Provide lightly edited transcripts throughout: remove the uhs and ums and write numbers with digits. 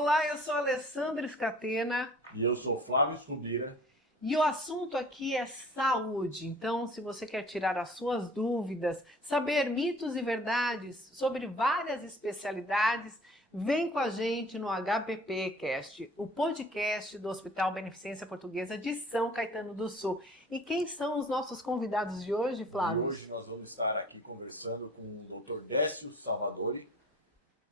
Olá, eu sou Alessandra Scatena. E eu sou Flávio Scudira. E o assunto aqui é saúde. Então, se você quer tirar as suas dúvidas, saber mitos e verdades sobre várias especialidades, vem com a gente no HPP Cast, o podcast do Hospital Beneficência Portuguesa de São Caetano do Sul. E quem são os nossos convidados de hoje, Flávio? E hoje nós vamos estar aqui conversando com o Dr. Décio Salvadori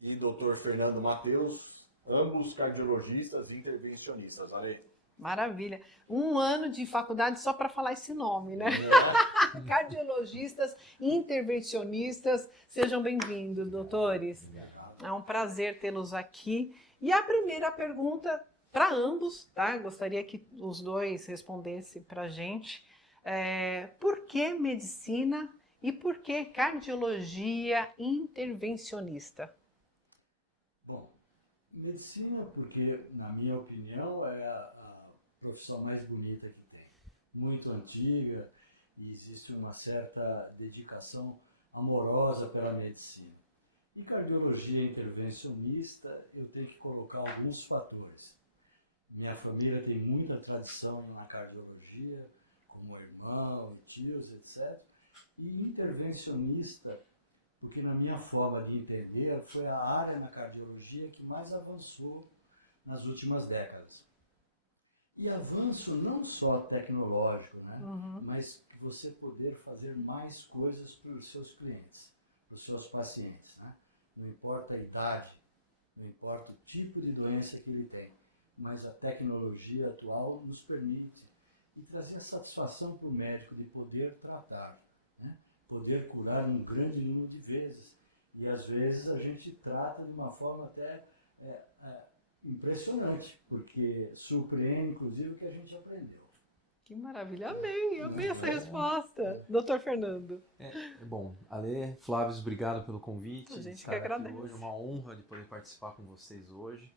e Dr. Fernando Mateus, ambos cardiologistas e intervencionistas. Ale? Maravilha. Um ano de faculdade só para falar esse nome, né? Cardiologistas, intervencionistas, sejam bem-vindos, doutores. É um prazer tê-los aqui. E a primeira pergunta para ambos, tá? Gostaria que os dois respondessem para a gente. Por que medicina e por que cardiologia intervencionista? Bom, medicina porque, na minha opinião, é a profissão mais bonita que tem. Muito antiga e existe uma certa dedicação amorosa pela medicina. E cardiologia intervencionista, eu tenho que colocar alguns fatores. Minha família tem muita tradição na cardiologia, como irmão, tios, etc. E intervencionista, porque na minha forma de entender, foi a área na cardiologia que mais avançou nas últimas décadas. E avanço não só tecnológico, né? Mas que você poder fazer mais coisas para os seus clientes, para os seus pacientes, né? Não importa a idade, não importa o tipo de doença que ele tem, mas a tecnologia atual nos permite e trazer satisfação para o médico de poder tratar, né? Poder curar um grande número de vezes. E às vezes a gente trata de uma forma até impressionante, porque surpreende inclusive o que a gente aprendeu. Que maravilha, amei essa resposta. Doutor Fernando. Bom, Ale, Flávio, obrigado pelo convite. A gente estar que agradece. aqui hoje, é uma honra de poder participar com vocês hoje.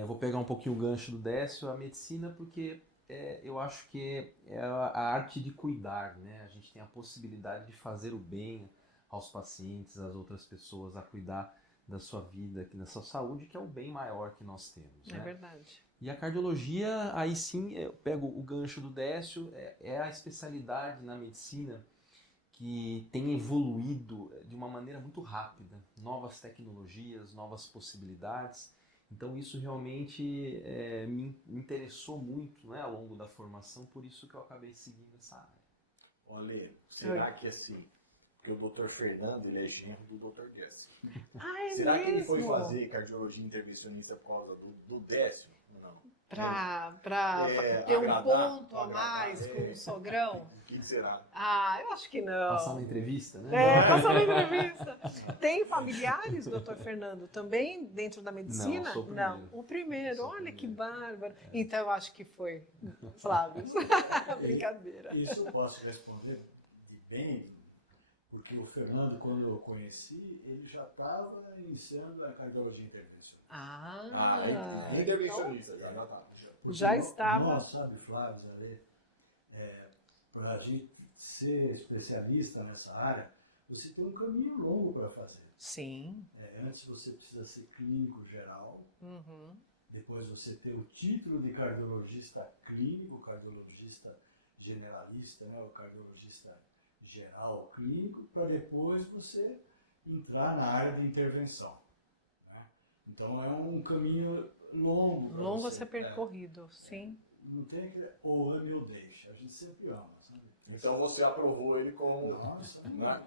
Eu vou pegar um pouquinho o gancho do Décio, a medicina, porque eu acho que é a arte de cuidar, né? A gente tem a possibilidade de fazer o bem aos pacientes, às outras pessoas, a cuidar da sua vida, da sua saúde, que é o bem maior que nós temos. É né? verdade. E a cardiologia, aí sim, eu pego o gancho do Décio, é a especialidade na medicina que tem evoluído de uma maneira muito rápida. Novas tecnologias, novas possibilidades. Então isso realmente me interessou muito, né, ao longo da formação, por isso que eu acabei seguindo essa área. Olha, será que assim, porque o Dr. Fernando, ele é genro do Dr. Décio. Será que ele foi fazer cardiologia intervencionista por causa do Décio? Não. Para ter um ponto a mais com o sogrão? O que será? Eu acho que não. Passar na entrevista, né? Passar na entrevista. Tem familiares, doutor Fernando, também dentro da medicina? Não, sou o primeiro. Não, o primeiro. Sou o Olha que primeiro. bárbaro. Então eu acho que foi Flávio. Brincadeira. Isso eu posso responder de bem, porque o Fernando, quando eu conheci, ele já estava iniciando a cardiologia intervencionista. Intervencionista, já tá. Já estava. Nós, sabe, Flávio, Ale, para a gente ser especialista nessa área, você tem um caminho longo para fazer. Sim. Antes você precisa ser clínico geral, Uhum. depois você ter o título de cardiologista clínico, cardiologista generalista, né, o cardiologista geral clínico, para depois você entrar na área de intervenção. Né? Então é um caminho longo. Longo a ser percorrido, sim. Não tem que ou ame ou deixe, a gente sempre ama. Sabe? Então você aprovou ele como... Nossa, Não é?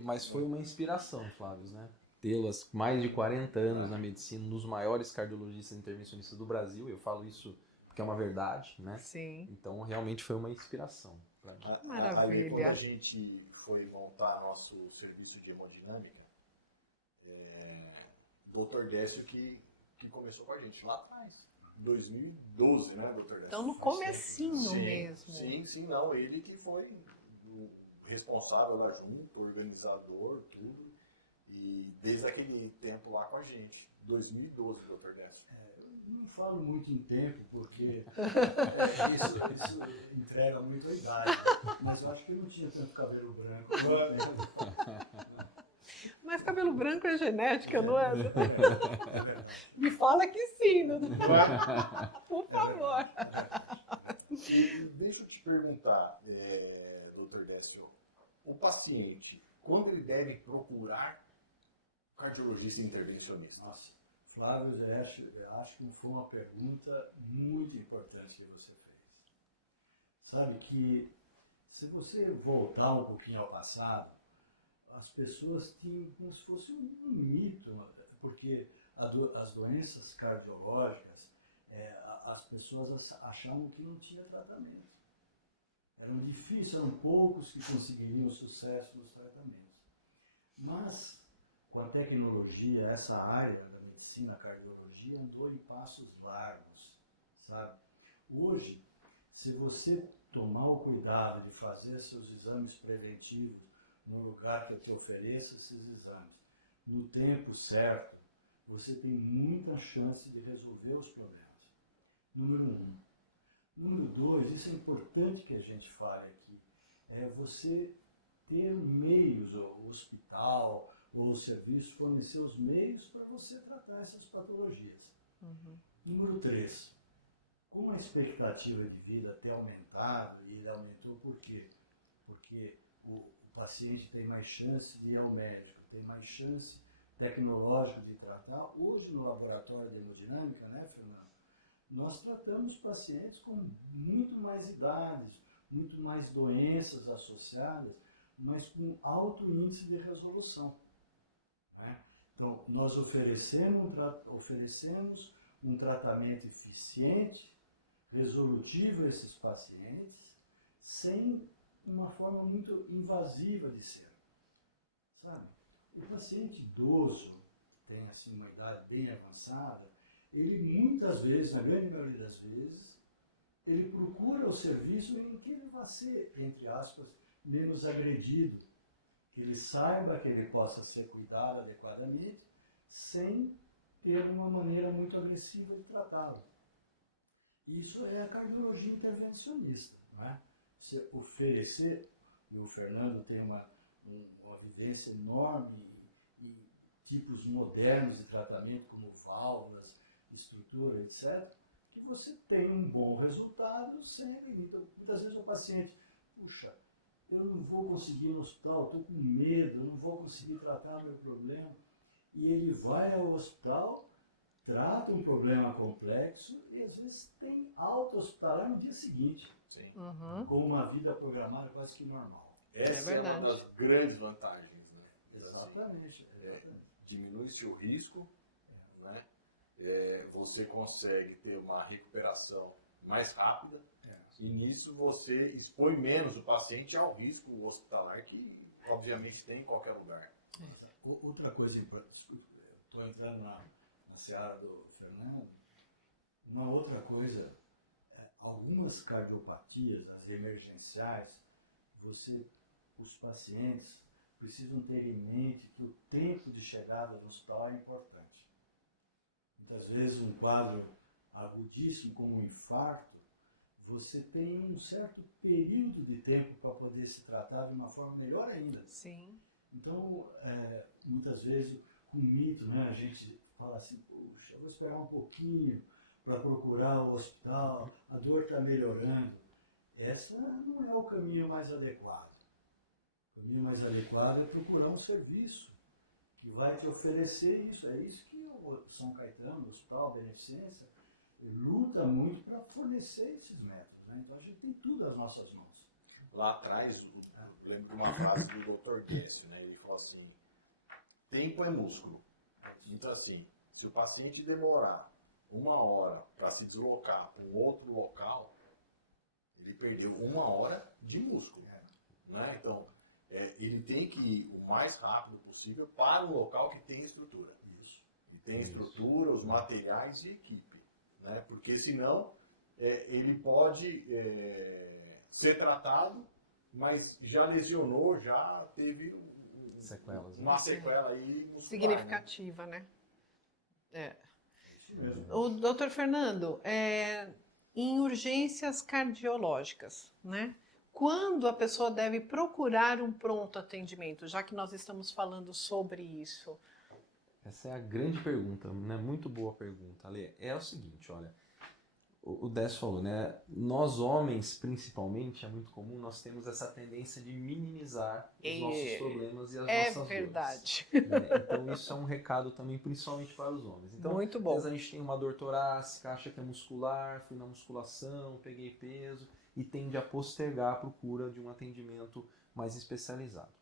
Mas foi uma inspiração, Flávio, né? Tê-las mais de 40 anos na medicina, um dos maiores cardiologistas intervencionistas do Brasil, eu falo isso porque é uma verdade, né? Sim. Então realmente foi uma inspiração para mim. Maravilha. Aí, quando a gente foi montar nosso serviço de hemodinâmica, Dr. Décio que começou com a gente lá atrás, 2012, né, Dr. Décio? Então no comecinho mesmo. Sim, não, ele que foi o responsável lá junto, organizador, tudo, e desde aquele tempo lá com a gente, 2012, Dr. Décio. Não falo muito em tempo, porque isso entrega muito a idade. Mas eu acho que eu não tinha tanto cabelo branco. Mas cabelo branco é genética, não é? Me fala que sim, por favor. E deixa eu te perguntar, doutor Décio, o paciente, quando ele deve procurar cardiologista intervencionista? Nossa, Flávio, eu acho que foi uma pergunta muito importante que você fez. Sabe que, se você voltar um pouquinho ao passado, as pessoas tinham como se fosse um mito, porque as doenças cardiológicas, as pessoas achavam que não tinha tratamento. Eram difíceis, eram poucos que conseguiriam sucesso nos tratamentos. Mas, com a tecnologia, essa área da medicina, a cardiologia, andou em passos largos, sabe? Hoje, se você tomar o cuidado de fazer seus exames preventivos no lugar que eu te ofereço esses exames, no tempo certo, você tem muita chance de resolver os problemas. Número 1. Número 2, isso é importante que a gente fale aqui, é você ter meios, o hospital ou o serviço fornecer os meios para você tratar essas patologias. Número 3, como a expectativa de vida tem aumentado, e ele aumentou por quê? Porque o paciente tem mais chance de ir ao médico, tem mais chance tecnológica de tratar. Hoje, no laboratório de hemodinâmica, né, Fernando, nós tratamos pacientes com muito mais idades, muito mais doenças associadas, mas com alto índice de resolução, né? Então, nós oferecemos um tratamento eficiente, resolutivo a esses pacientes, sem uma forma muito invasiva de ser, sabe? O paciente idoso, que tem assim, uma idade bem avançada, ele muitas vezes, na grande maioria das vezes, ele procura o serviço em que ele vai ser, entre aspas, menos agredido, que ele saiba que ele possa ser cuidado adequadamente, sem ter uma maneira muito agressiva de tratá-lo. Isso é a cardiologia intervencionista, não é? Você oferecer, e o Fernando tem uma vivência enorme em tipos modernos de tratamento, como válvulas, estrutura, etc., que você tem um bom resultado sempre. Então, muitas vezes o paciente, puxa, eu não vou conseguir ir no hospital, estou com medo, eu não vou conseguir tratar meu problema. E ele vai ao hospital, trata um problema complexo e às vezes tem alta hospitalar no dia seguinte. Sim. Com uma vida programada quase que normal. Essa é uma das grandes vantagens, né? Exatamente. Diminui-se o risco, né? Você consegue ter uma recuperação mais rápida e nisso você expõe menos o paciente ao risco hospitalar que obviamente tem em qualquer lugar. Outra coisa importante, estou entrando na seara do Fernando, uma outra coisa, algumas cardiopatias, as emergenciais, os pacientes precisam ter em mente que o tempo de chegada no hospital é importante. Muitas vezes um quadro agudíssimo como um infarto, você tem um certo período de tempo para poder se tratar de uma forma melhor ainda. Sim. Então, muitas vezes, com mito, né, a gente fala assim, puxa, eu vou esperar um pouquinho para procurar o hospital, a dor está melhorando. Essa não é o caminho mais adequado. O caminho mais adequado é procurar um serviço que vai te oferecer isso. É isso que o São Caetano, o Hospital Beneficência, luta muito para fornecer esses métodos, né? Então a gente tem tudo às nossas mãos. Lá atrás, eu lembro de uma frase do Dr. Guess, né? Ele falou assim, tempo é músculo. Então assim, se o paciente demorar 1 hora para se deslocar para um outro local, ele perdeu 1 hora de músculo. Né? Então, ele tem que ir o mais rápido possível para um local que tem estrutura. Isso. E tem estrutura, os materiais e equipe. Né? Porque senão, ele pode ser tratado, mas já lesionou, já teve sequelas, uma sequela aí muscular, Significativa, né? Isso mesmo. O doutor Fernando, em urgências cardiológicas, né? quando a pessoa deve procurar um pronto atendimento, já que nós estamos falando sobre isso? Essa é a grande pergunta, né? Muito boa pergunta, Ale. É o seguinte, olha, o Décio falou, né? Nós homens, principalmente, é muito comum, nós temos essa tendência de minimizar os nossos problemas e as nossas verdade. dores, né? Então isso é um recado também, principalmente para os homens. Então, Muito às bom. vezes a gente tem uma dor torácica, acha que é muscular, fui na musculação, peguei peso e tende a postergar a procura de um atendimento mais especializado.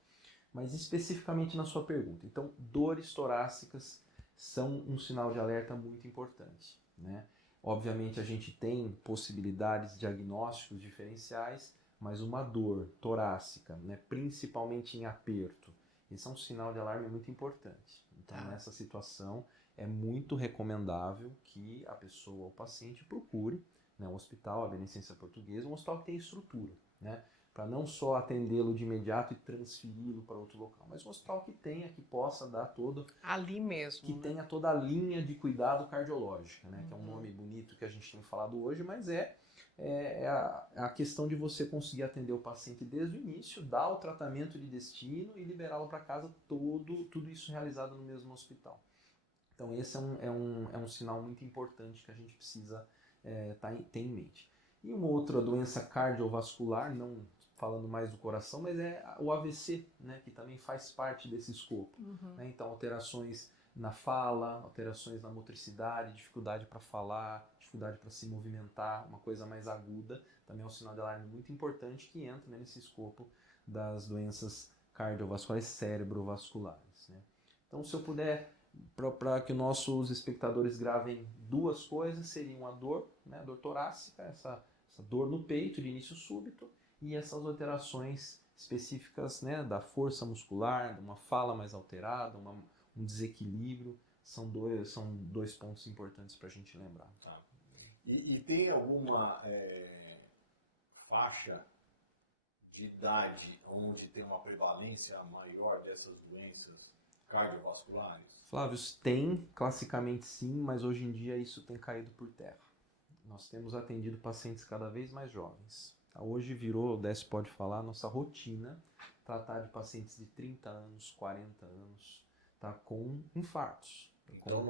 Mas especificamente na sua pergunta, então, dores torácicas são um sinal de alerta muito importante, né? Obviamente a gente tem possibilidades diagnósticos diferenciais, mas uma dor torácica, né, principalmente em aperto, esse é um sinal de alarme muito importante. Então, nessa situação, é muito recomendável que a pessoa, o paciente, procure, né, um hospital, a Beneficência Portuguesa, um hospital que tem estrutura, né, para não só atendê-lo de imediato e transferi-lo para outro local, mas um hospital que tenha, que possa dar todo... Ali mesmo. Que tenha toda a linha de cuidado cardiológico, né? Que é um nome bonito que a gente tem falado hoje, mas é a questão de você conseguir atender o paciente desde o início, dar o tratamento de destino e liberá-lo para casa, tudo isso realizado no mesmo hospital. Então esse é um sinal muito importante que a gente precisa ter em mente. E uma outra doença cardiovascular, não falando mais do coração, mas é o AVC, né, que também faz parte desse escopo. Né? Então, alterações na fala, alterações na motricidade, dificuldade para falar, dificuldade para se movimentar, uma coisa mais aguda, também é um sinal de alarme muito importante que entra, né, nesse escopo das doenças cardiovasculares cerebrovasculares. Né? Então, se eu puder, para que nossos espectadores gravem duas coisas, seriam a dor, né, a dor torácica, essa dor no peito de início súbito, e essas alterações específicas, né, da força muscular, de uma fala mais alterada, um desequilíbrio, são dois pontos importantes para a gente lembrar. Tá. E tem alguma faixa de idade onde tem uma prevalência maior dessas doenças cardiovasculares? Flávio, tem, classicamente sim, mas hoje em dia isso tem caído por terra. Nós temos atendido pacientes cada vez mais jovens. Hoje virou, o Décio pode falar, nossa rotina tratar de pacientes de 30 anos, 40 anos, tá, com infartos. Então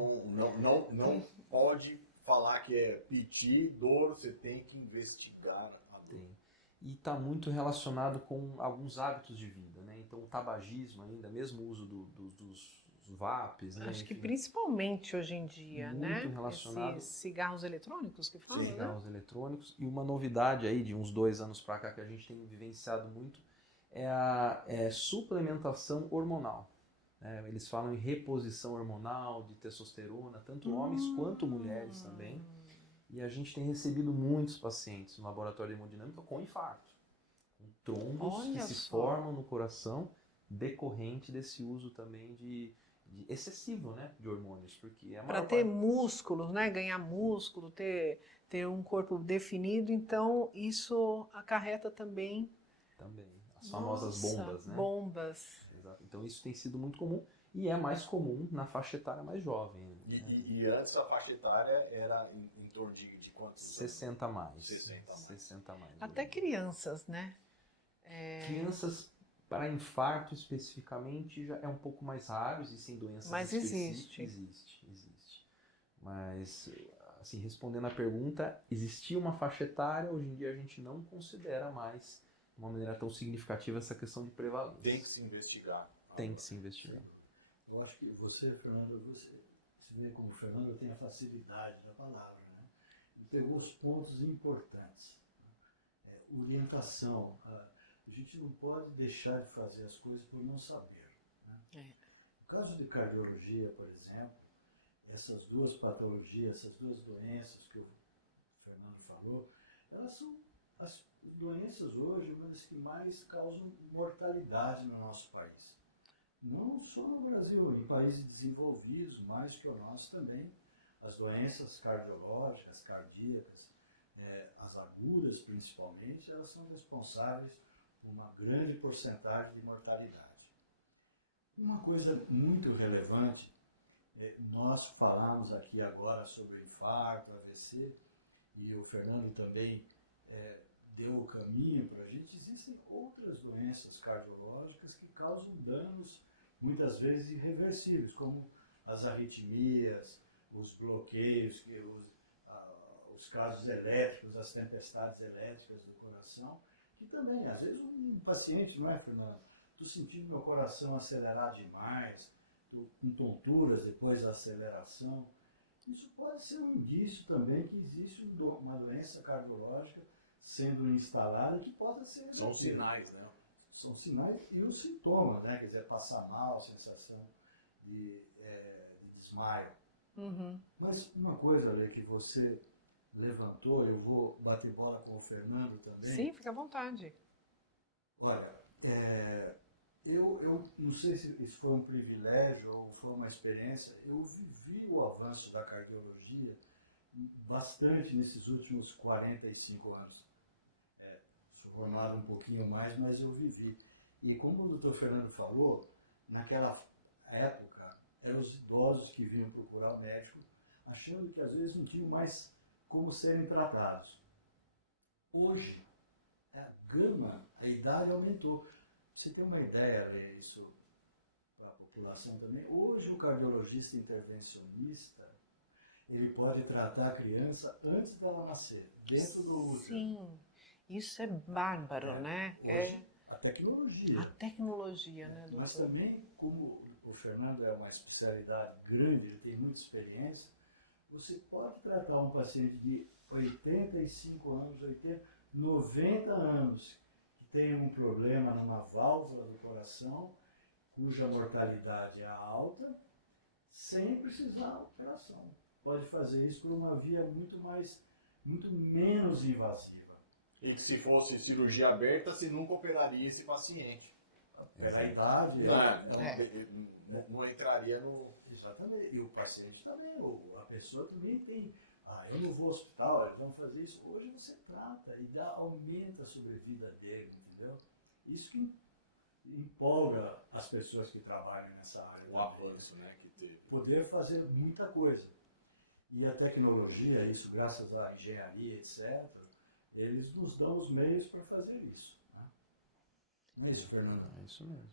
não pode falar que é PT, dor, você tem que investigar a dor. Tem. E está muito relacionado com alguns hábitos de vida, né? Então o tabagismo ainda, mesmo o uso dos vapes, né? Acho que Enfim, principalmente hoje em dia, muito né? relacionado. Esses cigarros eletrônicos que falam, né? Cigarros eletrônicos. E uma novidade aí de uns 2 anos para cá que a gente tem vivenciado muito é a suplementação hormonal. Né? Eles falam em reposição hormonal de testosterona, tanto homens quanto mulheres também. E a gente tem recebido muitos pacientes no laboratório de hemodinâmica com infarto, com trombos Olha que se só. formam no coração decorrente desse uso também de excessivo, né, de hormônios, porque a Para maior ter parte... músculos, né? Ganhar músculo, ter um corpo definido, então isso acarreta também. Também. As famosas Nossa, bombas, né? Bombas. Exato. Então isso tem sido muito comum e é mais comum na faixa etária mais jovem. Né? E antes a faixa etária era em torno de quantos? 60 mais. 60 mais. 60 mais. Até crianças, né? Crianças para infarto especificamente já é um pouco mais raro, existem doenças Mas específicas. Existe. Mas, assim, respondendo a pergunta, existia uma faixa etária, hoje em dia a gente não considera mais de uma maneira tão significativa essa questão de prevalência. Tem que se investigar. Tem que se investigar. Eu acho que você, Fernando, você vê como o Fernando tem a facilidade da palavra, né? Ele pegou os pontos importantes. Né? Orientação. A gente não pode deixar de fazer as coisas por não saber. Né? No caso de cardiologia, por exemplo, essas duas patologias, essas duas doenças que o Fernando falou, elas são as doenças hoje uma das que mais causam mortalidade no nosso país. Não só no Brasil, em países desenvolvidos, mais que o nosso também, as doenças cardiológicas, cardíacas, as agudas principalmente, elas são responsáveis por uma grande porcentagem de mortalidade. Uma coisa muito relevante, nós falamos aqui agora sobre o infarto, AVC, e o Fernando também deu o caminho para a gente, existem outras doenças cardiológicas que causam danos, muitas vezes irreversíveis, como as arritmias, os bloqueios, os casos elétricos, as tempestades elétricas do coração, que também, às vezes, um paciente, não é, Fernando? Estou sentindo meu coração acelerar demais, tô com tonturas depois da aceleração. Isso pode ser um indício também que existe uma doença cardiológica sendo instalada que possa ser revertida. São sinais, né? São sinais e os sintomas, né? Quer dizer, passar mal, sensação de desmaio. Uhum. Mas uma coisa, Lê, que você levantou, eu vou bater bola com o Fernando também. Sim, fica à vontade. Olha, eu não sei se isso foi um privilégio ou foi uma experiência, eu vivi o avanço da cardiologia bastante nesses últimos 45 anos. Sou formado um pouquinho mais, mas eu vivi. E como o doutor Fernando falou, naquela época, eram os idosos que vinham procurar o médico, achando que às vezes não tinham mais como serem tratados. Hoje, a idade aumentou. Você tem uma ideia, Lê, isso para a população também? Hoje o cardiologista intervencionista, ele pode tratar a criança antes dela nascer, dentro do útero. Sim, isso é bárbaro, né? Hoje, a tecnologia. A tecnologia, né, doutor? Mas também, como o Fernando é uma especialidade grande, ele tem muita experiência, você pode tratar um paciente de 85 anos, 90 anos, que tem um problema numa válvula do coração, cuja mortalidade é alta, sem precisar de operação. Pode fazer isso por uma via muito menos invasiva. E que se fosse cirurgia aberta, você nunca operaria esse paciente. Pela idade, não entraria no... Exatamente. E o paciente também, a pessoa também tem. Eu não vou ao hospital, eles vão fazer isso. Hoje você trata e aumenta a sobrevida dele, entendeu? Isso que empolga as pessoas que trabalham nessa área. O avanço, né, que teve. Poder fazer muita coisa. E a tecnologia, isso graças à engenharia, etc., eles nos dão os meios para fazer isso. Né? Não é isso, Fernando? É isso mesmo.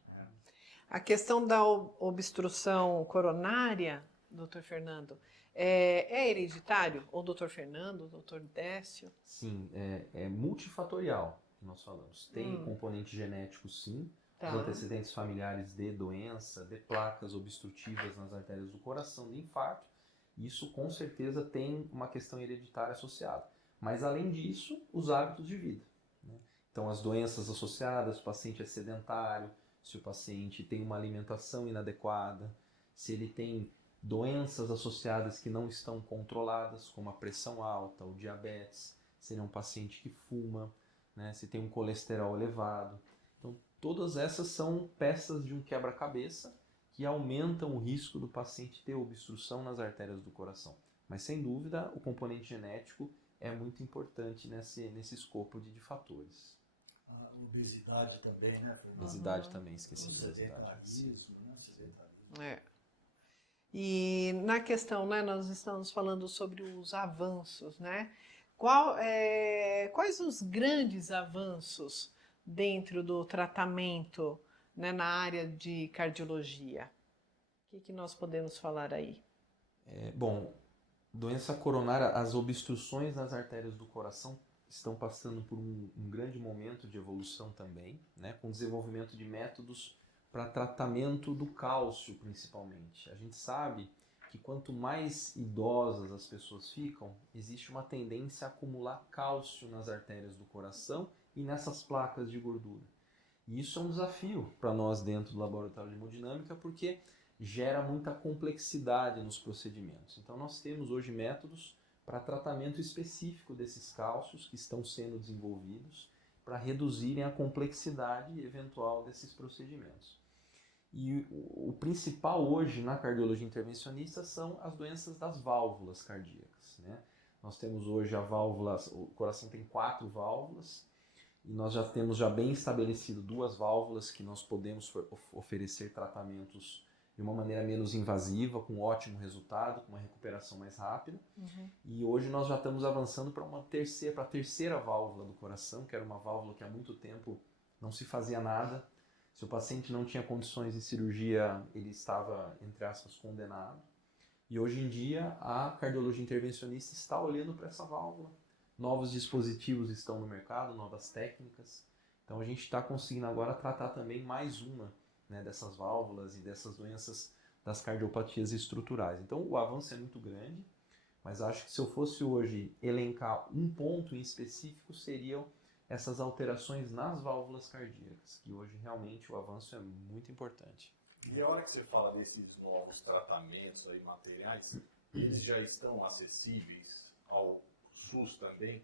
A questão da obstrução coronária, doutor Fernando, é hereditário? Ou doutor Fernando, ou doutor Décio? Sim, é multifatorial que nós falamos. Tem componente genético, sim. Tá. Os antecedentes familiares de doença, de placas obstrutivas nas artérias do coração, de infarto. Isso com certeza tem uma questão hereditária associada. Mas além disso, os hábitos de vida, né? Então as doenças associadas, o paciente é sedentário, se o paciente tem uma alimentação inadequada, se ele tem doenças associadas que não estão controladas, como a pressão alta, o diabetes, se ele é um paciente que fuma, né? Se tem um colesterol elevado. Então todas essas são peças de um quebra-cabeça que aumentam o risco do paciente ter obstrução nas artérias do coração. Mas sem dúvida o componente genético é muito importante nesse escopo de fatores. A obesidade também, né, Fernando? Obesidade também, esqueci O de obesidade. sedentarismo, né? Sedentarismo. E na questão, né, nós estamos falando sobre os avanços, né? Quais os grandes avanços dentro do tratamento, né, na área de cardiologia? O que nós podemos falar aí? Bom, doença coronária, as obstruções nas artérias do coração estão passando por um grande momento de evolução também, né, com desenvolvimento de métodos para tratamento do cálcio, principalmente. A gente sabe que quanto mais idosas as pessoas ficam, existe uma tendência a acumular cálcio nas artérias do coração e nessas placas de gordura. E isso é um desafio para nós dentro do laboratório de hemodinâmica, porque gera muita complexidade nos procedimentos. Então nós temos hoje métodos para tratamento específico desses cálcios que estão sendo desenvolvidos para reduzirem a complexidade eventual desses procedimentos. E o principal hoje na cardiologia intervencionista são as doenças das válvulas cardíacas, né? Nós temos hoje o coração tem 4 válvulas e nós já temos bem estabelecido 2 válvulas que nós podemos oferecer tratamentos de uma maneira menos invasiva, com ótimo resultado, com uma recuperação mais rápida. Uhum. E hoje nós já estamos avançando para a terceira válvula do coração, que era uma válvula que há muito tempo não se fazia nada. Se o paciente não tinha condições de cirurgia, ele estava, entre aspas, condenado. E hoje em dia a cardiologia intervencionista está olhando para essa válvula. Novos dispositivos estão no mercado, novas técnicas. Então a gente está conseguindo agora tratar também mais uma, né, dessas válvulas e dessas doenças das cardiopatias estruturais. Então o avanço é muito grande, mas acho que se eu fosse hoje elencar um ponto em específico, seriam essas alterações nas válvulas cardíacas, que hoje realmente o avanço é muito importante. E a hora que você fala desses novos tratamentos aí, materiais, eles já estão acessíveis ao SUS também?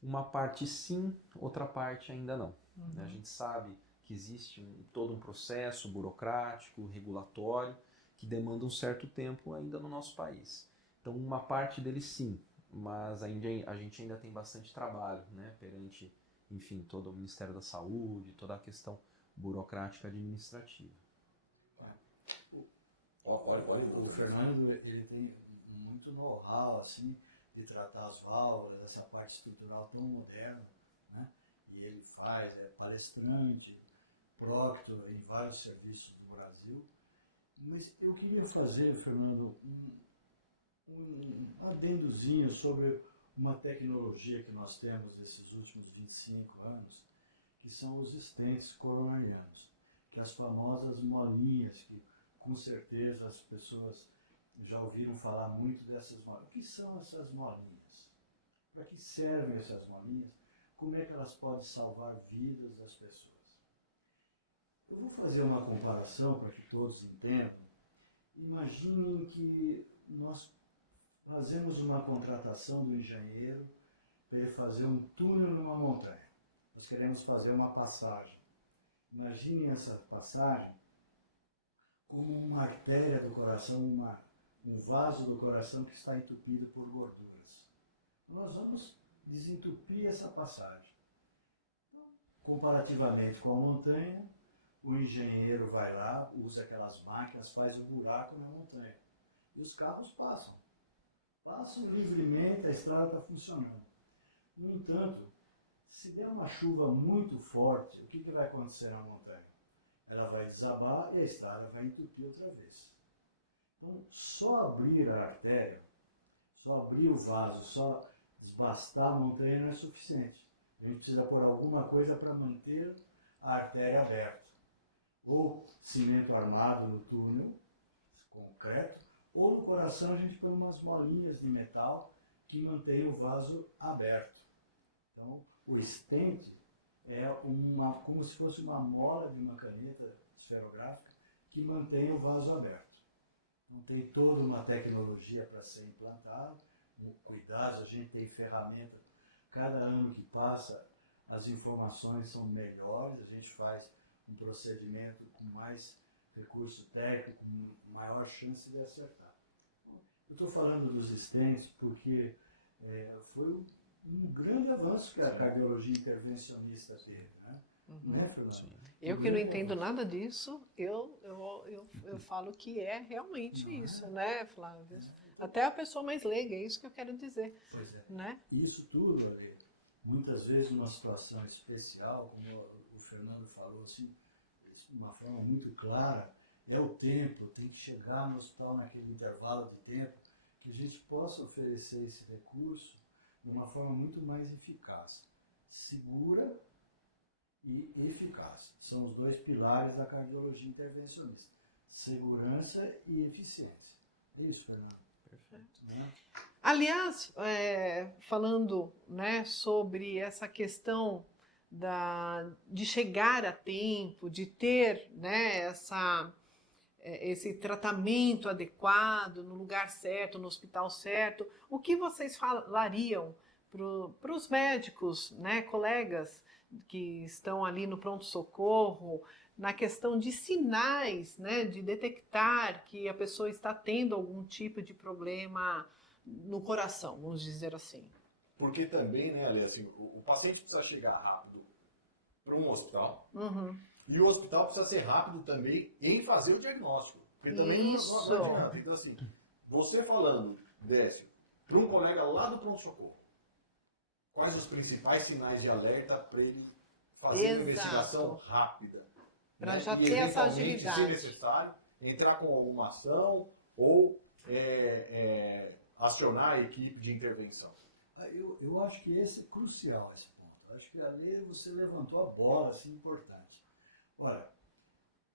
Uma parte sim, outra parte ainda não. Uhum. A gente sabe que existe todo um processo burocrático, regulatório, que demanda um certo tempo ainda no nosso país. Então, uma parte dele sim, mas a gente ainda tem bastante trabalho, né, perante, enfim, todo o Ministério da Saúde, toda a questão burocrática administrativa. Olha, O Fernando, ele tem muito know-how, assim, de tratar as válvulas, essa parte estrutural tão moderna, né? E ele é palestrante, proctor em vários serviços do Brasil. Mas eu queria fazer, Fernando, um adendozinho sobre uma tecnologia que nós temos nesses últimos 25 anos, que são os stents coronarianos, que as famosas molinhas, que com certeza as pessoas já ouviram falar muito dessas molinhas. O que são essas molinhas? Para que servem essas molinhas? Como é que elas podem salvar vidas das pessoas? Eu vou fazer uma comparação para que todos entendam. Imaginem que nós fazemos uma contratação do engenheiro para ele fazer um túnel numa montanha. Nós queremos fazer uma passagem. Imaginem essa passagem como uma artéria do coração, um vaso do coração que está entupido por gorduras. Nós vamos desentupir essa passagem. Comparativamente com a montanha, o engenheiro vai lá, usa aquelas máquinas, faz um buraco na montanha. E os carros passam. Passam livremente, a estrada está funcionando. No entanto, se der uma chuva muito forte, o que vai acontecer na montanha? Ela vai desabar e a estrada vai entupir outra vez. Então, só abrir a artéria, só abrir o vaso, só desbastar a montanha não é suficiente. A gente precisa pôr alguma coisa para manter a artéria aberta. Ou cimento armado no túnel, concreto, ou no coração a gente põe umas molinhas de metal que mantém o vaso aberto. Então, o stent é como se fosse uma mola de uma caneta esferográfica que mantém o vaso aberto. Então, tem toda uma tecnologia para ser implantado, cuidados, a gente tem ferramenta. Cada ano que passa, as informações são melhores, a gente faz um procedimento com mais recurso técnico, com maior chance de acertar. Eu estou falando dos stents porque foi um grande avanço que a cardiologia intervencionista teve, né? Uhum. Né, Fernando? Sim. Eu que não entendo nada disso, eu falo que é realmente Não é? isso, né, Flávio? Até a pessoa mais leiga, é isso que eu quero dizer, Pois é. né? Isso tudo, ali, muitas vezes numa situação especial, como o Fernando falou, assim, de uma forma muito clara, é o tempo, tem que chegar no hospital naquele intervalo de tempo, que a gente possa oferecer esse recurso de uma forma muito mais eficaz, segura e eficaz. São os dois pilares da cardiologia intervencionista, segurança e eficiência. É isso, Fernando. Perfeito. Né? Aliás, falando, né, sobre essa questão de chegar a tempo, de ter, né, esse tratamento adequado, no lugar certo, no hospital certo, o que vocês falariam para os médicos, né, colegas que estão ali no pronto-socorro, na questão de sinais, né, de detectar que a pessoa está tendo algum tipo de problema no coração, vamos dizer assim? Porque também, né, Ali, assim, o paciente precisa chegar rápido para um hospital Uhum. e o hospital precisa ser rápido também em fazer o diagnóstico. Porque também Isso. não adianta. Então, assim, você falando, Décio, para um colega lá do pronto-socorro, quais os principais sinais de alerta para ele fazer uma Exato. investigação rápida? Pra Né? já E, ter essa eventualmente, agilidade. se necessário, entrar com alguma ação ou acionar a equipe de intervenção. Eu acho que esse é crucial, esse ponto. Acho que ali você levantou a bola, assim, importante. Olha,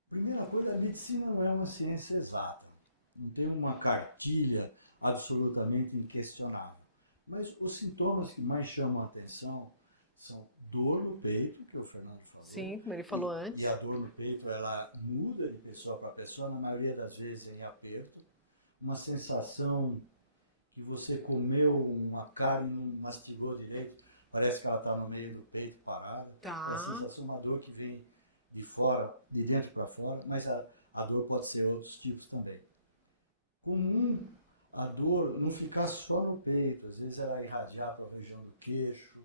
primeira coisa, a medicina não é uma ciência exata. Não tem uma cartilha absolutamente inquestionável. Mas os sintomas que mais chamam a atenção são dor no peito, que o Fernando falou. Sim, como ele falou antes. E a dor no peito, ela muda de pessoa para pessoa, na maioria das vezes em aperto. Uma sensação que você comeu uma carne e não mastigou direito, parece que ela está no meio do peito parada. Tá. É a sensação, uma dor que vem de fora, de dentro para fora, mas a dor pode ser outros tipos também. Comum a dor não ficar só no peito, às vezes ela irradiar para a região do queixo,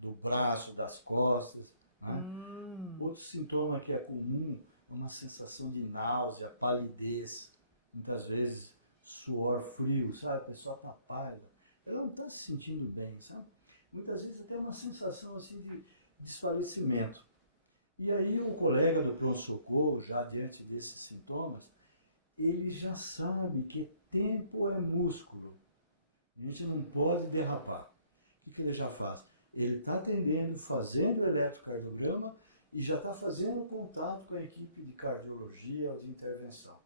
do braço, das costas. Né? Outro sintoma que é comum é uma sensação de náusea, palidez, muitas vezes suor frio, sabe? A pessoa está pálida, ela não está se sentindo bem, sabe? Muitas vezes até uma sensação assim de desfalecimento. E aí o colega do pronto-socorro, já diante desses sintomas, ele já sabe que tempo é músculo. A gente não pode derrapar. O que ele já faz? Ele está atendendo, fazendo o eletrocardiograma e já está fazendo contato com a equipe de cardiologia ou de intervenção.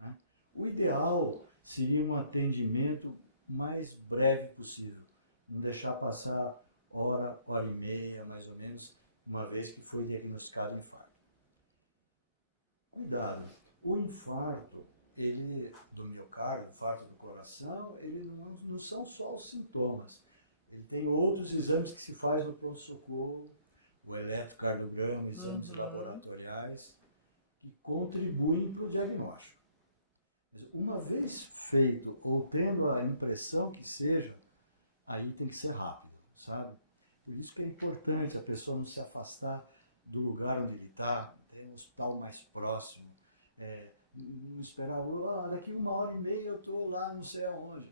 Né? O ideal seria um atendimento mais breve possível. Não deixar passar hora, hora e meia, mais ou menos, uma vez que foi diagnosticado infarto. Cuidado, o infarto, ele, do miocárdio, infarto do coração, ele não são só os sintomas. Ele tem outros exames que se faz no pronto-socorro, o eletrocardiograma, exames laboratoriais, que contribuem para o diagnóstico. Uma vez feito, ou tendo a impressão que seja, aí tem que ser rápido, sabe? Por isso que é importante a pessoa não se afastar do lugar onde ele está, tem um hospital mais próximo, não esperar, daqui 1h30 eu estou lá não sei aonde.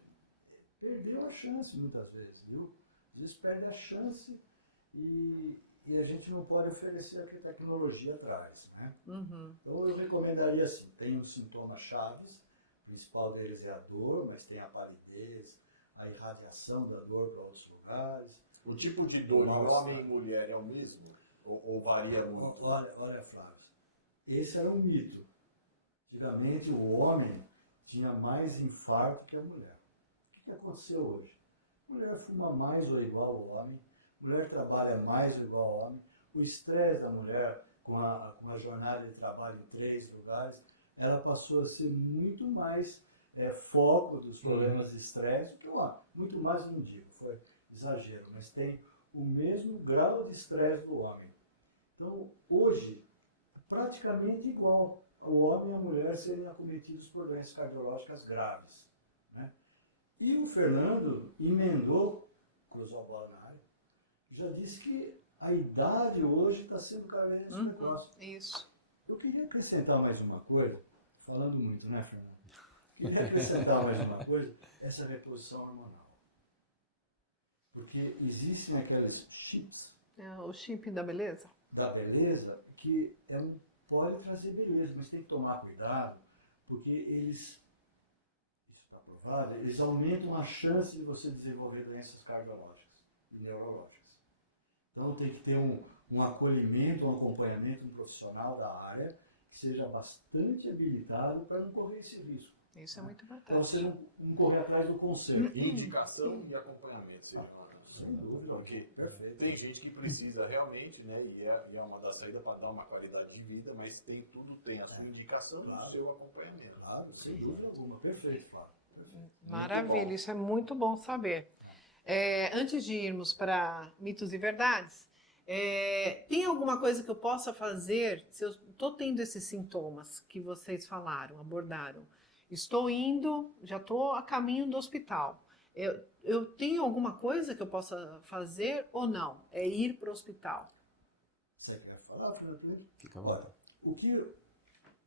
Perdeu a chance muitas vezes, viu? Às vezes perde a chance e a gente não pode oferecer o que a tecnologia traz, né? Então eu recomendaria assim, tem os sintomas chaves, o principal deles é a dor, mas tem a palidez, a irradiação da dor para outros lugares. O tipo de dor de homem e mulher é o mesmo? Ou varia muito? Olha, Flávio, esse era um mito. Antigamente o homem tinha mais infarto que a mulher. O que aconteceu hoje? A mulher fuma mais ou igual ao homem, a mulher trabalha mais ou igual ao homem, o estresse da mulher com a jornada de trabalho em 3 lugares, ela passou a ser muito mais foco dos problemas de estresse que o homem. Muito mais, não digo, foi exagero, mas tem o mesmo grau de estresse do homem. Então, hoje, praticamente igual o homem e a mulher serem acometidos por doenças cardiológicas graves. Né? E o Fernando emendou, cruzou a bola na área, já disse que a idade hoje está sendo cada vez mais precoce. Isso. Eu queria acrescentar mais uma coisa, falando muito, né, Fernando? Queria acrescentar mais uma coisa, essa reposição hormonal. Porque existem aqueles chips O chip da beleza? da beleza que pode trazer beleza, mas tem que tomar cuidado, porque eles, isso está provado, eles aumentam a chance de você desenvolver doenças cardiológicas e neurológicas. Então tem que ter um acolhimento, um acompanhamento, um profissional da área que seja bastante habilitado para não correr esse risco. Isso é muito Para importante. você não correr atrás do conselho. Indicação e acompanhamento seria uma Sem dúvida, ok, perfeito. Tem gente que precisa realmente, né? E é uma das saídas para dar uma qualidade de vida, mas tem a sua indicação e o seu acompanhamento. Claro, sem dúvida alguma. Perfeito, Flávio. Maravilha, bom. isso é muito bom saber. Antes de irmos para mitos e verdades, tem alguma coisa que eu possa fazer se eu estou tendo esses sintomas que vocês falaram, abordaram? Estou indo, já estou a caminho do hospital. Eu tenho alguma coisa que eu possa fazer ou não? É ir para o hospital. Você quer falar, Fernando? Fica à vontade. O que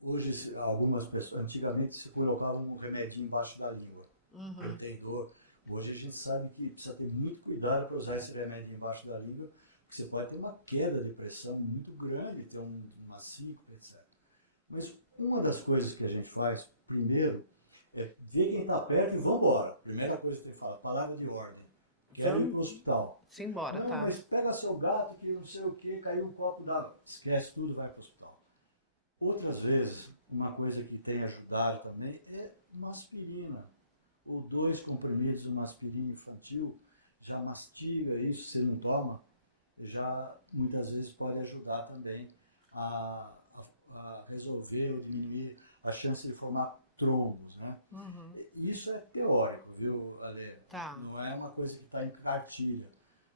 Hoje, algumas pessoas, antigamente se colocava um remedinho embaixo da língua, quando tem dor. Hoje a gente sabe que precisa ter muito cuidado para usar esse remédio embaixo da língua, porque você pode ter uma queda de pressão muito grande, ter uma síncope, etc. Mas uma das coisas que a gente faz, primeiro, é ver quem está perto e vamos embora. Primeira coisa que tem que falar, palavra de ordem. Quero ir para o hospital. Simbora, Não, tá? mas pega seu gato que não sei o que, caiu um copo d'água. Esquece tudo, vai para o hospital. Outras vezes, uma coisa que tem ajudado também é uma aspirina. Ou 2 comprimidos de uma aspirina infantil, já mastiga isso, se não toma, já muitas vezes pode ajudar também a resolver ou diminuir a chance de formar trombos, né? Isso é teórico, viu, Ale? Tá. Não é uma coisa que está em cartilha,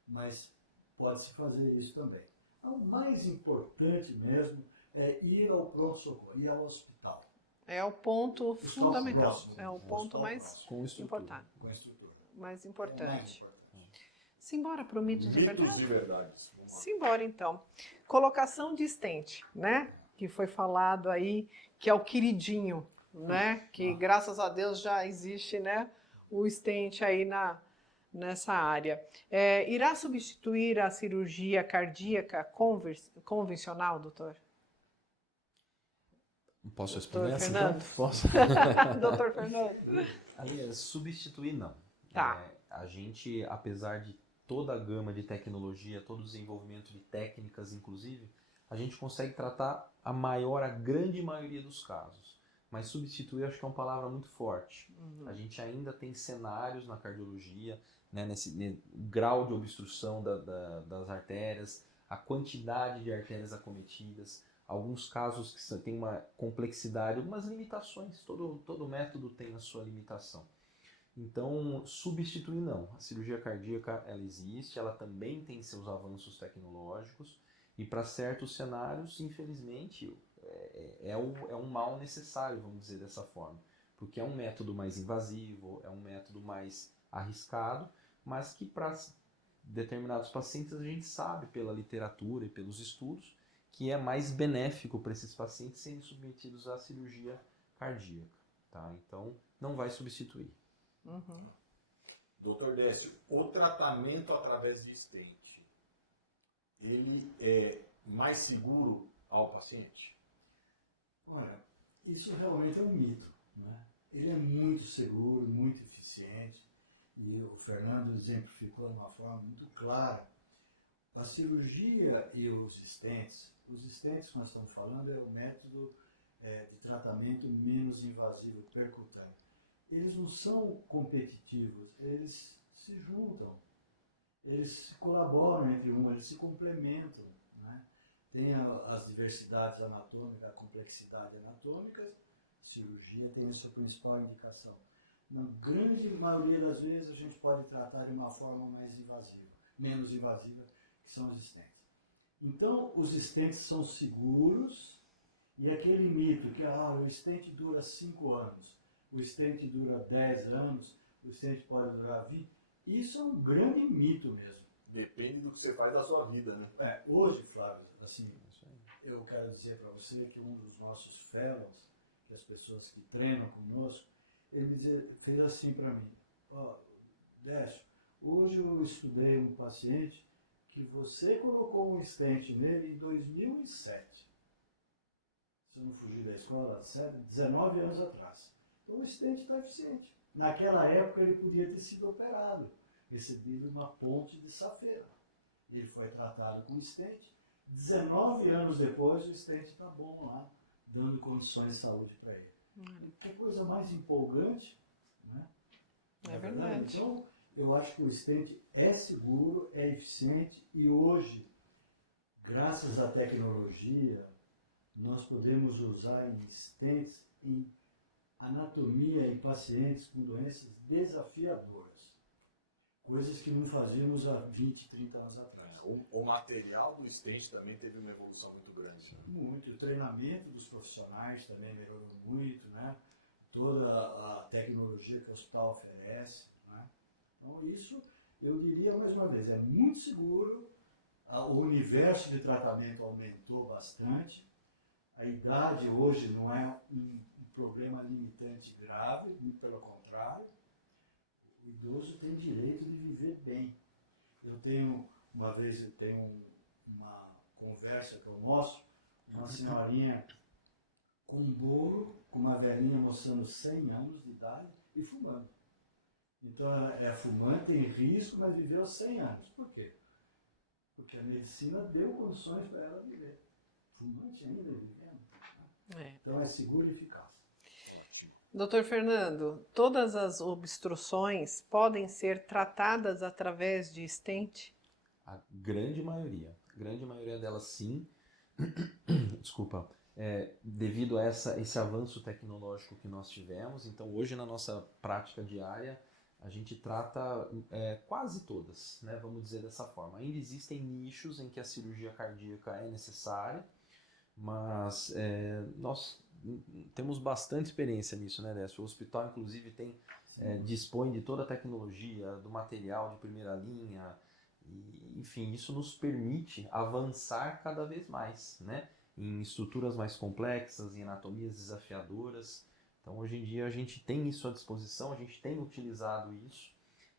mas pode-se fazer isso também. Então, o mais importante mesmo é ir ao pronto-socorro, ir ao hospital. É o ponto Hospital fundamental. próximo, É o hospital ponto mais próximo, Com estrutura. importante. com a estrutura. Mais É o mais importante. importante. Simbora para o mitos de Mitos verdade? de verdade. Vamos lá. Simbora, então. Colocação de stent, né? Que foi falado aí, que é o queridinho, né? Que graças a Deus já existe, né? O stent aí nessa área. Irá substituir a cirurgia cardíaca convencional, doutor? Posso Doutor responder essa, Fernando? então? Posso? Doutor Fernando? Ali, substituir não. Tá. A gente, apesar de toda a gama de tecnologia, todo o desenvolvimento de técnicas, inclusive, a gente consegue tratar a grande maioria dos casos. Mas substituir acho que é uma palavra muito forte. A gente ainda tem cenários na cardiologia, né, nesse grau de obstrução das artérias, a quantidade de artérias acometidas, alguns casos que têm uma complexidade, algumas limitações. Todo método tem a sua limitação. Então, substituir não. A cirurgia cardíaca, ela existe, ela também tem seus avanços tecnológicos e para certos cenários, infelizmente, é um mal necessário, vamos dizer dessa forma. Porque é um método mais invasivo, é um método mais arriscado, mas que para determinados pacientes a gente sabe pela literatura e pelos estudos que é mais benéfico para esses pacientes serem submetidos à cirurgia cardíaca. Tá? Então, não vai substituir. Doutor Décio, o tratamento através de stent, ele é mais seguro ao paciente? Olha, isso realmente é um mito, né? Ele é muito seguro, muito eficiente, e o Fernando exemplificou de uma forma muito clara. A cirurgia e os stents que nós estamos falando é o método de tratamento menos invasivo, percutâneo. Eles não são competitivos, eles se juntam, eles colaboram entre eles se complementam, né? Tem as diversidades anatômicas, a complexidade anatômica, cirurgia tem a sua principal indicação. Na grande maioria das vezes a gente pode tratar de uma forma mais invasiva, menos invasiva, que são os stents. Então, os stents são seguros e aquele mito que o stent dura 5 anos, o stent dura 10 anos, o stent pode durar 20, isso é um grande mito mesmo. Depende do que você faz da sua vida, né? Hoje, Flávio, assim, eu quero dizer para você que um dos nossos fellows, que as pessoas que treinam conosco, ele fez assim para mim: Décio, hoje eu estudei um paciente que você colocou um stent nele em 2007. Se eu não fugir da escola, 19 anos atrás. Então o stent está eficiente. Naquela época ele podia ter sido operado, recebido uma ponte de safena. Ele foi tratado com stent. 19 anos depois o stent está bom lá, dando condições de saúde para ele. Que coisa mais empolgante, né? É verdade. Então, eu acho que o stent é seguro, é eficiente e hoje, graças à tecnologia, nós podemos usar em stents em anatomia em pacientes com doenças desafiadoras. Coisas que não fazíamos há 20, 30 anos atrás. O material do stent também teve uma evolução muito grande. Muito. O treinamento dos profissionais também melhorou muito, né? Toda a tecnologia que o hospital oferece, né? Então, isso, eu diria mais uma vez, é muito seguro, o universo de tratamento aumentou bastante, A idade hoje não é um problema limitante grave, muito pelo contrário. O idoso tem direito de viver bem. Uma vez eu tenho uma conversa que eu mostro, uma senhorinha com um bolo, com uma velhinha mostrando 100 anos de idade e fumando. Então ela é fumante, tem risco, mas viveu 100 anos. Por quê? Porque a medicina deu condições para ela viver. Fumante ainda vivendo. Né? Então é seguro e eficaz. Doutor Fernando, todas as obstruções podem ser tratadas através de stent? A grande maioria delas sim. Desculpa. Devido a esse avanço tecnológico que nós tivemos, então hoje na nossa prática diária a gente trata quase todas, né? Vamos dizer dessa forma. Ainda existem nichos em que a cirurgia cardíaca é necessária, mas nós temos bastante experiência nisso, né, Décio? O hospital, inclusive, dispõe de toda a tecnologia, do material de primeira linha, e, enfim, isso nos permite avançar cada vez mais, né? Em estruturas mais complexas, em anatomias desafiadoras. Então, hoje em dia, a gente tem isso à disposição, a gente tem utilizado isso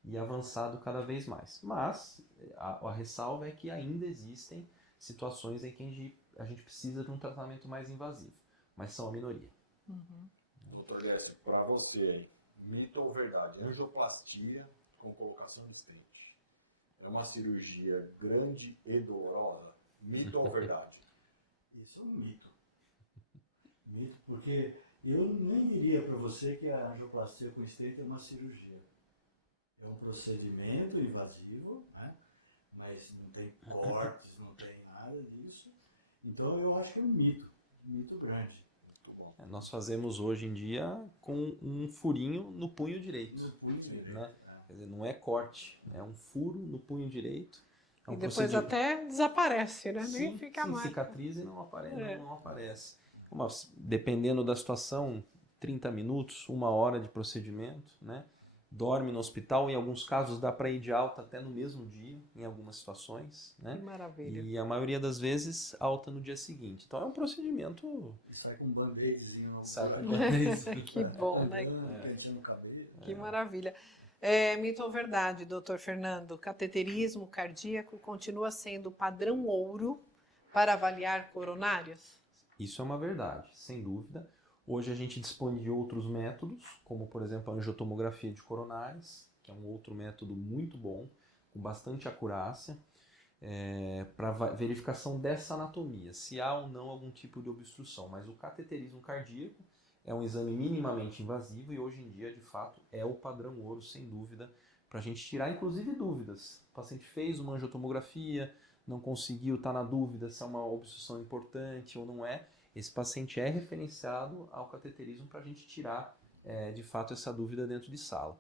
e avançado cada vez mais. Mas a ressalva é que ainda existem situações em que a gente precisa de um tratamento mais invasivo, mas são a minoria. Uhum. Doutor Décio, para você, mito ou verdade? Angioplastia com colocação de stent. É uma cirurgia grande e dolorosa? Mito ou verdade? Isso é um mito. Mito, porque eu nem diria para você que a angioplastia com stent é uma cirurgia. É um procedimento invasivo, né? Mas não tem cortes, não tem nada disso. Então eu acho que é um mito grande. Muito bom. Nós fazemos hoje em dia com um furinho no punho direito. No punho direito, né? Quer dizer, não é corte, é um furo no punho direito. É um E depois até desaparece, né? Nem Sim, fica sim, mais. cicatriz e não aparece. Dependendo da situação, 30 minutos, 1 hora de procedimento, né? Dorme no hospital, em alguns casos dá para ir de alta até no mesmo dia, em algumas situações, né? Que maravilha. E a maioria das vezes alta no dia seguinte. Então é um procedimento... Sai com um band-aidzinho. Sai com um band-aid. Que bom, né? No cabelo. Que maravilha. Mito ou verdade, doutor Fernando? Cateterismo cardíaco continua sendo o padrão ouro para avaliar coronários? Isso é uma verdade, sem dúvida. Hoje a gente dispõe de outros métodos, como por exemplo a angiotomografia de coronárias, que é um outro método muito bom, com bastante acurácia, para verificação dessa anatomia, se há ou não algum tipo de obstrução. Mas o cateterismo cardíaco é um exame minimamente invasivo e hoje em dia, de fato, é o padrão ouro, sem dúvida, para a gente tirar inclusive dúvidas. O paciente fez uma angiotomografia, não conseguiu, está na dúvida se é uma obstrução importante ou não é. Esse paciente é referenciado ao cateterismo para a gente tirar, de fato, essa dúvida dentro de sala.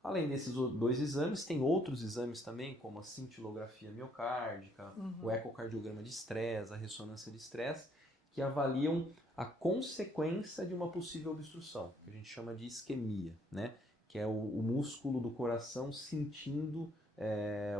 Além desses 2 exames, tem outros exames também, como a cintilografia miocárdica, o ecocardiograma de estresse, a ressonância de estresse, que avaliam a consequência de uma possível obstrução, que a gente chama de isquemia, né? Que é o músculo do coração sentindo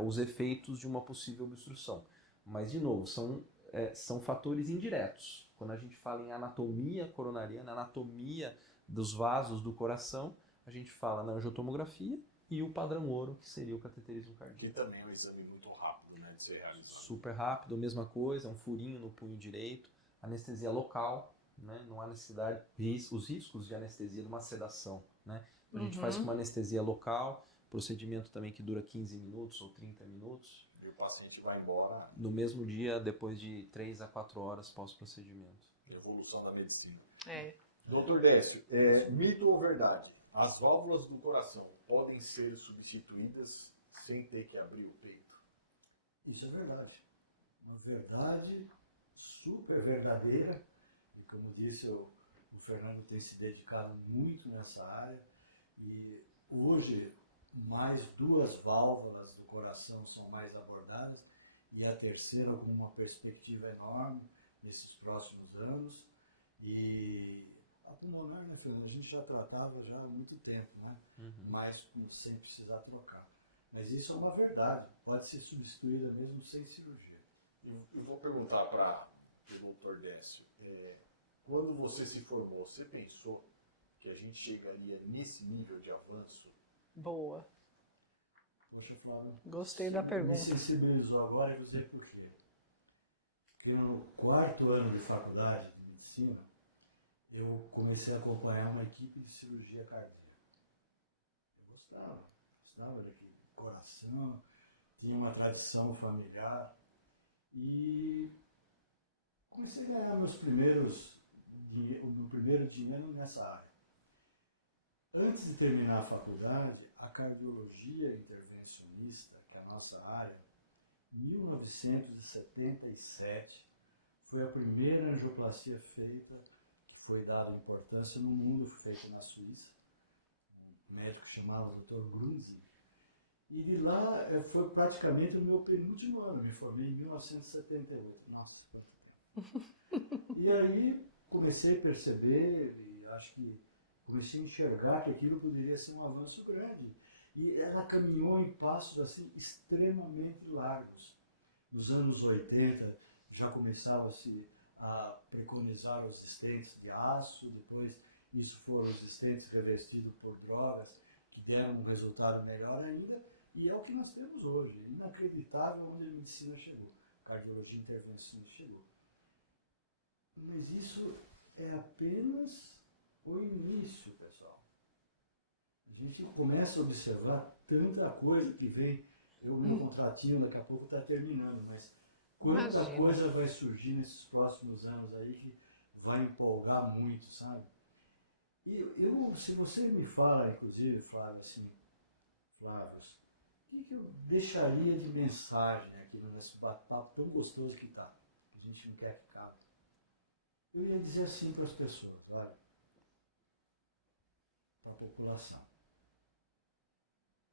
os efeitos de uma possível obstrução. Mas, de novo, são fatores indiretos. Quando a gente fala em anatomia coronariana, anatomia dos vasos do coração, a gente fala na angiotomografia e o padrão ouro, que seria o cateterismo cardíaco. Que também é um exame muito rápido, né, de ser realizado. Super rápido, mesma coisa, um furinho no punho direito, anestesia local, né, não há necessidade, os riscos de anestesia de uma sedação, né? A gente faz com uma anestesia local, procedimento também que dura 15 minutos ou 30 minutos. E o paciente vai embora. No mesmo dia, depois de 3 a 4 horas pós-procedimento. Evolução da medicina. Doutor Décio, mito ou verdade? As válvulas do coração podem ser substituídas sem ter que abrir o peito? Isso é verdade. Uma verdade super verdadeira. E como disse, o Fernando tem se dedicado muito nessa área. E hoje, mais 2 válvulas do coração são mais abordadas. E a terceira com uma perspectiva enorme nesses próximos anos. E a pulmonar, né, Fernando? A gente já tratava já há muito tempo, né? Mas sem precisar trocar. Mas isso é uma verdade. Pode ser substituída mesmo sem cirurgia. Eu vou perguntar para o Dr. Décio, quando você se formou, você pensou que a gente chegaria nesse nível de avanço? Boa. Poxa, Flávio, Gostei da pergunta. me sensibilizou agora e vou dizer por quê. Porque no 4º ano de faculdade de medicina, eu comecei a acompanhar uma equipe de cirurgia cardíaca. Eu gostava daquele coração, tinha uma tradição familiar e comecei a ganhar meu primeiro dinheiro nessa área. Antes de terminar a faculdade, a cardiologia intervencionista, que é a nossa área, em 1977, foi a primeira angioplastia feita, que foi dada importância no mundo, feita na Suíça. Um médico chamado Dr. Grunzig. E de lá foi praticamente o meu penúltimo ano, me formei em 1978. Nossa, quanto tempo. E aí comecei a perceber, e acho que comecei a enxergar que aquilo poderia ser um avanço grande. E ela caminhou em passos assim extremamente largos. Nos anos 80 já começava-se a preconizar os stents de aço, depois isso foram os stents revestidos por drogas que deram um resultado melhor ainda, e é o que nós temos hoje. Inacreditável onde a medicina chegou, a cardiologia intervencionista chegou. Mas isso é apenas o início, pessoal. A gente começa a observar tanta coisa que vem. O meu contratinho daqui a pouco está terminando, mas quanta coisa vai surgir nesses próximos anos aí que vai empolgar muito, sabe? E se você me fala, inclusive, Flávio, assim, Flávio, o que eu deixaria de mensagem aqui nesse bate-papo tão gostoso que está? Que a gente não quer ficar. Eu ia dizer assim para as pessoas, olha, para a população.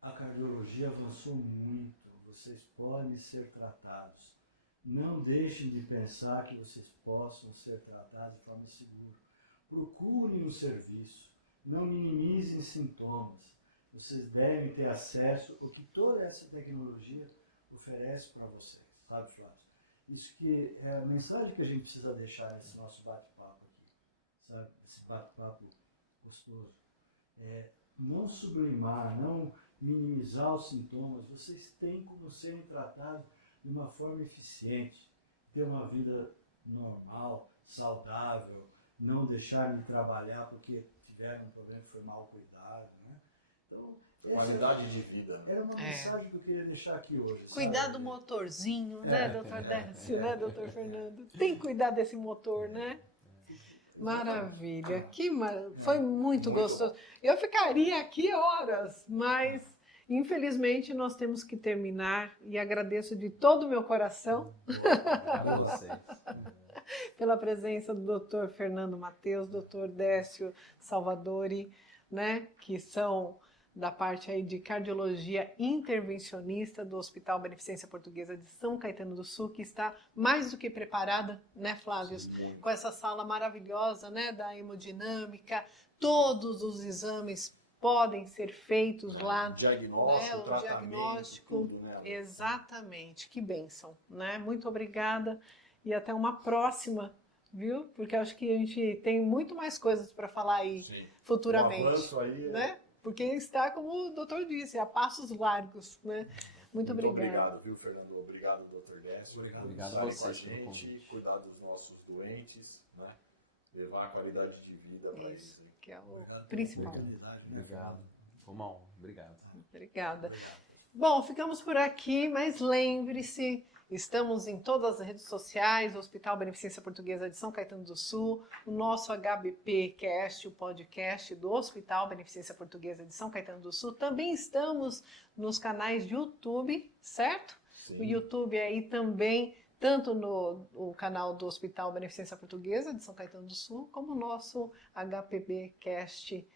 A cardiologia avançou muito, vocês podem ser tratados. Não deixem de pensar que vocês possam ser tratados de forma segura. Procurem um serviço, não minimizem sintomas. Vocês devem ter acesso ao que toda essa tecnologia oferece para vocês, sabe, Flávio? Isso que é a mensagem que a gente precisa deixar nesse nosso bate-papo aqui, sabe? Esse bate-papo gostoso. Não sublimar, não minimizar os sintomas. Vocês têm como serem tratados de uma forma eficiente, ter uma vida normal, saudável, não deixar de trabalhar porque tiveram um problema que foi mal cuidado, né? Então, qualidade de vida. Né? Era uma mensagem que eu queria deixar aqui hoje. Cuidar do motorzinho, né, doutor Décio, né, doutor Fernando? Tem que cuidar desse motor, né? Maravilha, foi muito gostoso. Eu ficaria aqui horas, mas infelizmente nós temos que terminar e agradeço de todo o meu coração A vocês. pela presença do Dr. Fernando Mateus, Dr. Décio Salvadori, né, que são da parte aí de cardiologia intervencionista do Hospital Beneficência Portuguesa de São Caetano do Sul, que está mais do que preparada, né, Flávio, com essa sala maravilhosa, né, da hemodinâmica. Todos os exames podem ser feitos lá, diagnóstico, né, o tratamento, diagnóstico, tudo, né? Exatamente, que bênção, né? Muito obrigada e até uma próxima, viu? Porque acho que a gente tem muito mais coisas para falar aí futuramente, avanço aí, né? Porque está, como o doutor disse, a passos largos, né? Muito obrigado, viu, Fernando? Obrigado, doutor Décio. Obrigado a vocês pelo convite. Cuidar dos nossos doentes, né? Levar a qualidade de vida para eles. Que é o principal. Obrigado. Foi uma honra. Obrigado. Obrigada. Bom, ficamos por aqui, mas lembre-se, estamos em todas as redes sociais, Hospital Beneficência Portuguesa de São Caetano do Sul, o nosso HBPcast, o podcast do Hospital Beneficência Portuguesa de São Caetano do Sul. Também estamos nos canais de YouTube, certo? Sim. O YouTube aí também, tanto no canal do Hospital Beneficência Portuguesa de São Caetano do Sul, como o nosso HPBcast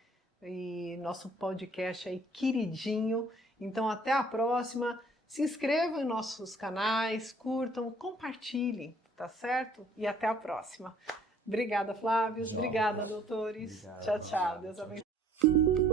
e nosso podcast aí queridinho. Então, até a próxima. Se inscrevam em nossos canais, curtam, compartilhem, tá certo? E até a próxima. Obrigada, Flávio. Obrigada, doutores. Obrigado. Tchau, tchau. Deus abençoe.